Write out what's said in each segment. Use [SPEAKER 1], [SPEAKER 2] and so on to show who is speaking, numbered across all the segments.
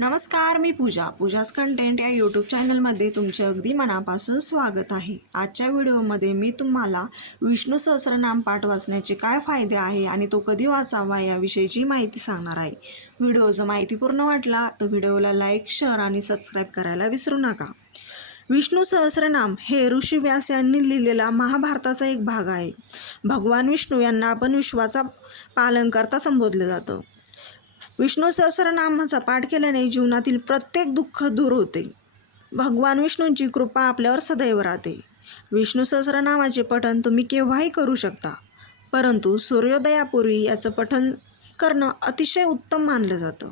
[SPEAKER 1] नमस्कार मी पूजा. पूजाच कंटेंट या यूट्यूब चॅनलमध्ये तुमचे अगदी मनापासून स्वागत आहे. आजच्या व्हिडिओमध्ये मी तुम्हाला विष्णू सहस्रनाम पाठ वाचण्याचे काय फायदे आहे आणि तो कधी वाचावा याविषयीची माहिती सांगणार आहे. व्हिडिओ जर माहितीपूर्ण वाटला तर व्हिडिओला लाईक शेअर आणि सबस्क्राईब करायला विसरू नका. विष्णू सहस्रनाम हे ऋषी व्यास यांनी लिहिलेला महाभारताचा एक भाग आहे. भगवान विष्णू यांना आपण विश्वाचा पालनकर्ता संबोधलं जातं. विष्णू सहस्रनामाचा पाठ केल्याने जीवनातील प्रत्येक दुःख दूर होते. भगवान विष्णूंची कृपा आपल्यावर सदैव राहते. विष्णू सहस्रनामाचे पठण तुम्ही केव्हाही करू शकता परंतु सूर्योदयापूर्वी याचं पठण करणं अतिशय उत्तम मानलं जातं.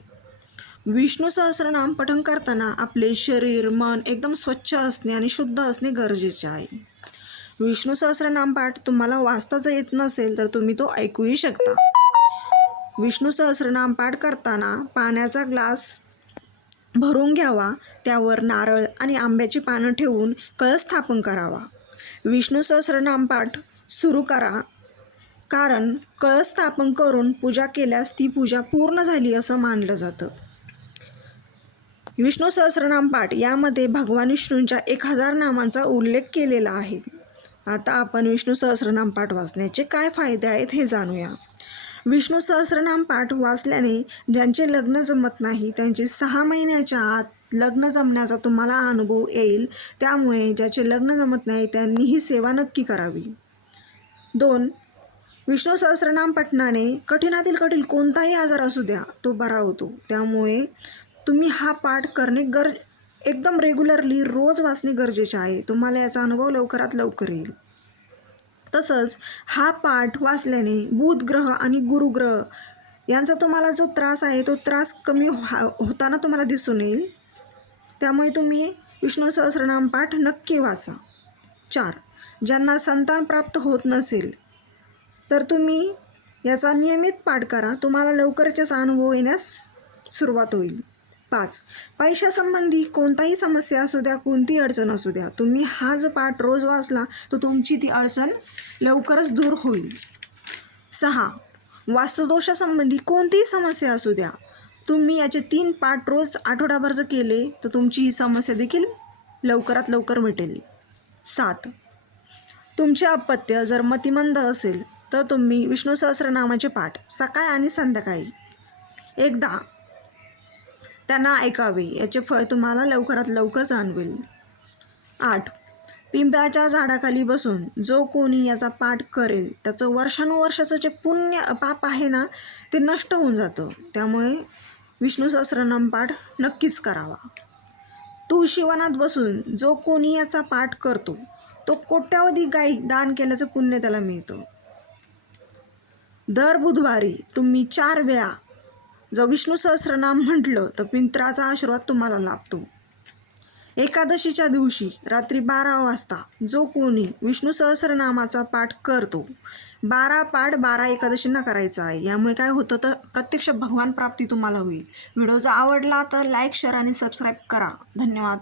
[SPEAKER 1] विष्णू सहस्रनाम पठण करताना आपले शरीर मन एकदम स्वच्छ असणे आणि शुद्ध असणे गरजेचे आहे. विष्णू सहस्रनाम पाठ तुम्हाला वाचताच येत नसेल तर तुम्ही तो ऐकूही शकता. विष्णू सहस्रनाम पाठ करताना पाण्याचा ग्लास भरून घ्यावा त्यावर नारळ आणि आंब्याची पानं ठेवून कळस स्थापन करावा. विष्णू सहस्रनाम पाठ सुरू करा. कारण कळस स्थापन करून पूजा केल्यास ती पूजा पूर्ण झाली असं मानलं जातं. विष्णू सहस्रनाम पाठ यामध्ये भगवान विष्णूंच्या एक हजार नामांचा उल्लेख केलेला आहे. आता आपण विष्णू सहस्रनाम पाठ वाचण्याचे काय फायदे आहेत हे जाणूया. विष्णू सहस्रनाम पाठ वाचल्याने ज्यांचे लग्न जमत नाही त्यांचे सहा महिन्याच्या आत लग्न जमण्याचा तुम्हाला अनुभव येईल. त्यामुळे ज्याचे लग्न जमत नाही त्यांनी ही सेवा नक्की करावी. दोन विष्णू सहस्रनाम पठणाने कठीणातील कठीण कोणताही आजार असू द्या तो बरा होतो. त्यामुळे तुम्ही हा पाठ करणे गर एकदम रेग्युलरली रोज वाचणे गरजेचे आहे. तुम्हाला याचा अनुभव लवकरात लवकर येईल. तसंच हा पाठ वाचल्याने बुध ग्रह आणि गुरुग्रह यांचा तुम्हाला जो त्रास आहे तो त्रास कमी हो होताना तुम्हाला दिसून येईल. त्यामुळे तुम्ही विष्णू सहस्रनाम पाठ नक्की वाचा. चार. ज्यांना संतान प्राप्त होत नसेल तर तुम्ही याचा नियमित पाठ करा. तुम्हाला लवकरच अनुभव येण्यास सुरुवात होईल. पाच. पैशासंबंधी कोणताही समस्या असू द्या कोणतीही अडचण असू द्या तुम्ही हा जो पाठ रोज वाचला तर तुमची ती अडचण लवकरच दूर होईल. सहा. वास्तुदोषासंबंधी कोणतीही समस्या असू द्या तुम्ही याचे तीन पाठ रोज आठवडाभर जर केले तर तुमची ही समस्या देखील लवकरात लवकर मिटेल. सात. तुमचे अपत्य जर मतिमंद असेल तर तुम्ही विष्णू सहस्रनामाचे पाठ सकाळ आणि संध्याकाळी. एकदा त्यांना ऐकावे. याचे फळ तुम्हाला लवकरात लवकर जाणवेल. आठ. पिंपळाच्या झाडाखाली बसून जो कोणी याचा पाठ करेल त्याचं वर्षानुवर्षाचं जे पुण्य पाप आहे ना ते नष्ट होऊन जातं. त्यामुळे विष्णू सहस्रनाम पाठ नक्कीच करावा. तुळशीवनात बसून जो कोणी याचा पाठ करतो तो कोट्यावधी गायी दान केल्याचं पुण्य त्याला मिळतं. दर बुधवारी तुम्ही चार वेळा जर विष्णू सहस्रनाम म्हटलं तर पिंत्राचा आशीर्वाद तुम्हाला लाभतो. एकादशीच्या दिवशी रात्री बारा वाजता जो कोणी विष्णू सहस्रनामाचा पाठ करतो बारा पाठ बारा एकादशींना करायचा आहे. यामुळे काय होतं तर प्रत्यक्ष भगवान प्राप्ती तुम्हाला होईल. व्हिडिओ जर आवडला तर लाईक शेअर आणि सबस्क्राईब करा. धन्यवाद.